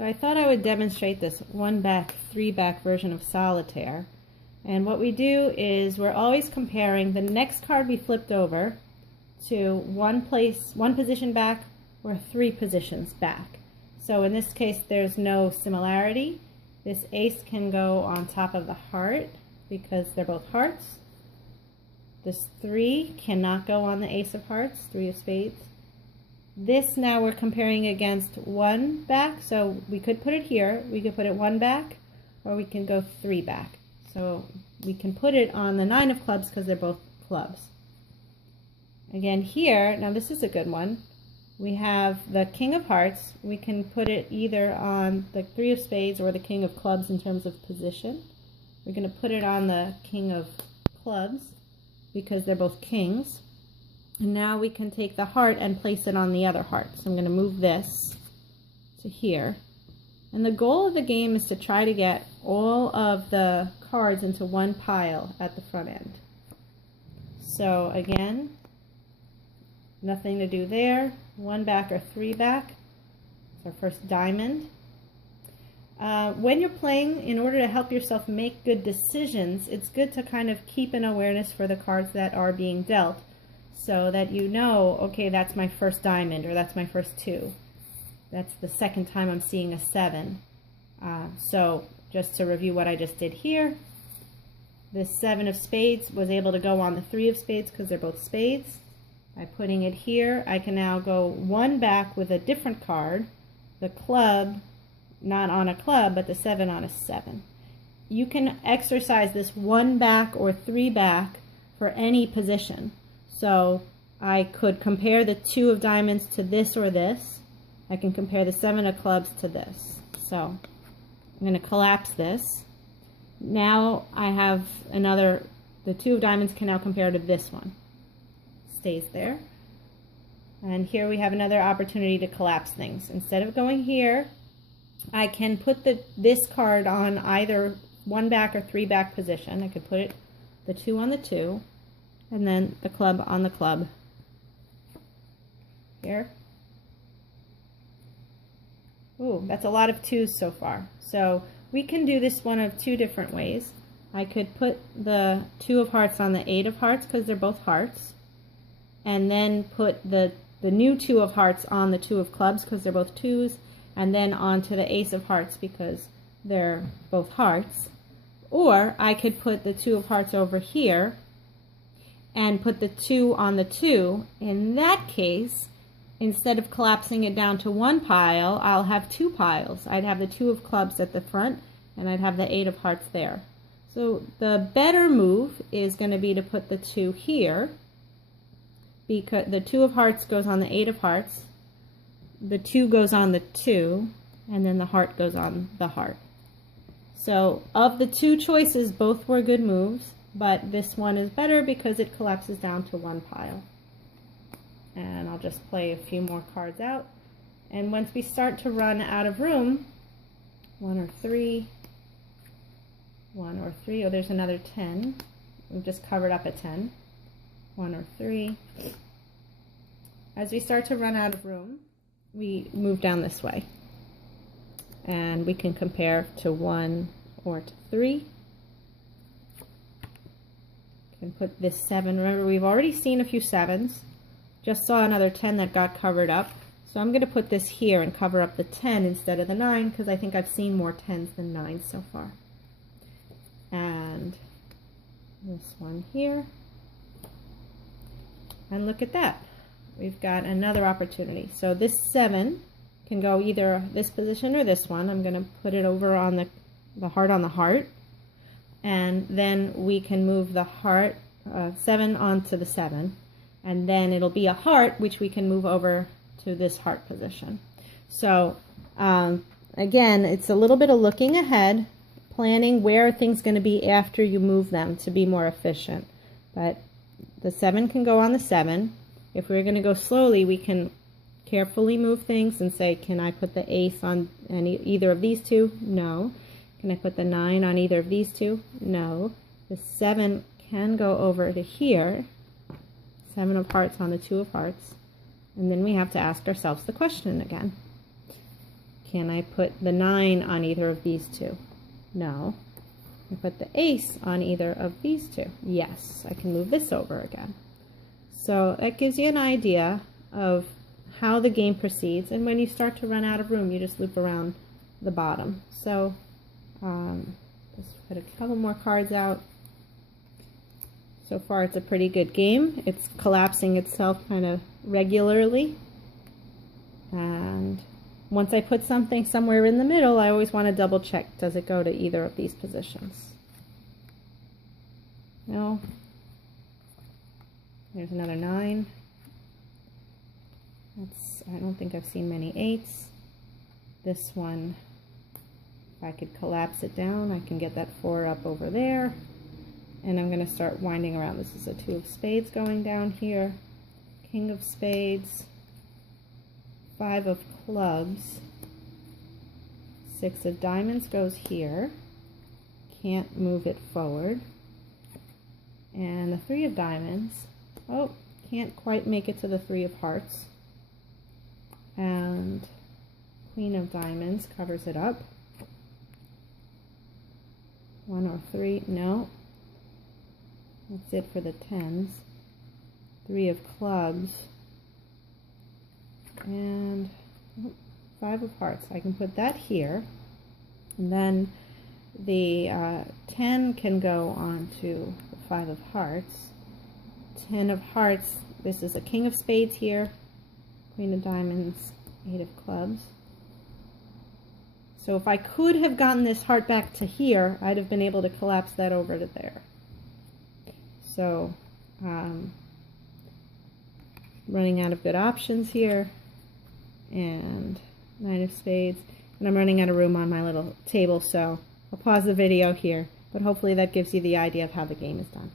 So I thought I would demonstrate this 1 back, 3 back version of Solitaire. And what we do is we're always comparing the next card we flipped over to one position back or 3 positions back. So in this case there's no similarity. This ace can go on top of the heart because they're both hearts. This 3 cannot go on the ace of hearts, 3 of spades. This now we're comparing against 1 back, so we could put it here, we could put it 1 back, or we can go 3 back. So we can put it on the 9 of clubs because they're both clubs. Again here, now this is a good one, we have the king of hearts. We can put it either on the 3 of spades or the king of clubs in terms of position. We're going to put it on the king of clubs because they're both kings. And now we can take the heart and place it on the other heart. So I'm going to move this to here. And the goal of the game is to try to get all of the cards into one pile at the front end. So again, nothing to do there. 1 back or 3 back. It's our first diamond. When you're playing, in order to help yourself make good decisions, it's good to kind of keep an awareness for the cards that are being dealt, so that you know, okay, that's my first diamond, or that's my first 2. That's the second time I'm seeing a 7. So just to review what I just did here, this 7 of spades was able to go on the 3 of spades because they're both spades. By putting it here, I can now go 1 back with a different card, the club, not on a club, but the 7 on a 7. You can exercise this 1 back or 3 back for any position. So I could compare the 2 of diamonds to this or this. I can compare the 7 of clubs to this. So I'm going to collapse this. Now I have another, the 2 of diamonds can now compare to this one. Stays there. And here we have another opportunity to collapse things. Instead of going here, I can put this card on either 1 back or 3 back position. I could put it, the 2 on the 2. And then the club on the club here. Ooh, that's a lot of 2s so far. So we can do this one of 2 different ways. I could put the 2 of hearts on the 8 of hearts because they're both hearts. And then put the new 2 of hearts on the 2 of clubs because they're both 2s. And then onto the ace of hearts because they're both hearts. Or I could put the 2 of hearts over here and put the 2 on the 2. In that case, instead of collapsing it down to 1 pile, I'll have 2 piles. I'd have the 2 of clubs at the front, and I'd have the 8 of hearts there. So the better move is going to be to put the 2 here, because the 2 of hearts goes on the 8 of hearts, the 2 goes on the 2, and then the heart goes on the heart. So of the 2 choices, both were good moves. But this one is better because it collapses down to 1 pile. And I'll just play a few more cards out. And once we start to run out of room, 1 or 3, 1 or 3, oh, there's another 10. We've just covered up a 10. 1 or 3. As we start to run out of room, we move down this way. And we can compare to 1 or to 3. And put this 7. Remember, we've already seen a few 7s. Just saw another 10 that got covered up. So I'm going to put this here and cover up the 10 instead of the 9 because I think I've seen more 10s than 9s so far. And this one here. And look at that. We've got another opportunity. So this 7 can go either this position or this one. I'm going to put it over on the heart on the heart. And then we can move the heart 7 onto the 7, and then it'll be a heart which we can move over to this heart position. So again, it's a little bit of looking ahead, planning where are things going to be after you move them to be more efficient. But the 7 can go on the 7. If we're going to go slowly, we can carefully move things and say, can I put the ace on either of these 2? No. Can I put the 9 on either of these 2? No. The 7 can go over to here. 7 of hearts on the 2 of hearts. And then we have to ask ourselves the question again. Can I put the 9 on either of these two? No. Can I put the ace on either of these two? Yes. I can move this over again. So that gives you an idea of how the game proceeds, and when you start to run out of room, you just loop around the bottom. So just put a couple more cards out. So far it's a pretty good game. It's collapsing itself kind of regularly, and once I put something somewhere in the middle, I always want to double check, does it go to either of these positions? No. There's another 9. I don't think I've seen many 8s. This one, if I could collapse it down, I can get that 4 up over there. And I'm going to start winding around. This is a 2 of spades going down here. King of spades. 5 of clubs. 6 of diamonds goes here. Can't move it forward. And the 3 of diamonds. Oh, can't quite make it to the 3 of hearts. And Queen of diamonds covers it up. 1 or 3, no. That's it for the 10s. 3 of clubs. And 5 of hearts. I can put that here. And then the 10 can go on to the 5 of hearts. 10 of hearts, this is a king of spades here. Queen of diamonds, 8 of clubs. So if I could have gotten this heart back to here, I'd have been able to collapse that over to there. So, running out of good options here. And 9 of spades. And I'm running out of room on my little table, so I'll pause the video here. But hopefully that gives you the idea of how the game is done.